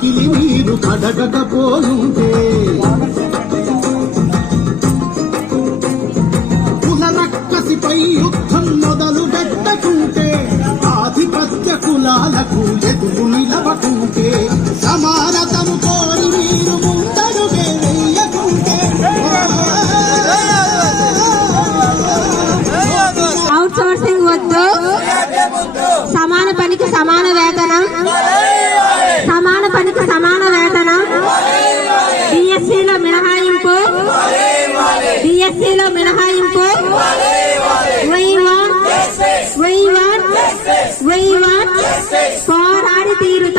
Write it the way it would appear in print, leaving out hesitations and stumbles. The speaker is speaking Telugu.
వాకిలి మీరు కడగకపోనుంటే కుల రక్కసిపై యుద్ధం మొదలు పెట్టకుంటే ఆధిపత్య కులాలకు ఎదురు నిలవకుంటే సమానతను కోరి మీరు ముందడుగే వేయకుంటే అవుట్ సోర్సింగ్ వద్దు, సమాన పనికి సమాన వేతనం, సమాన పనికి సమాన వేతనం, డిఎస్సిలో మినహాయింపు, డిఎస్సిలో మినహాయింపు. పోరాడి తీరుతాం.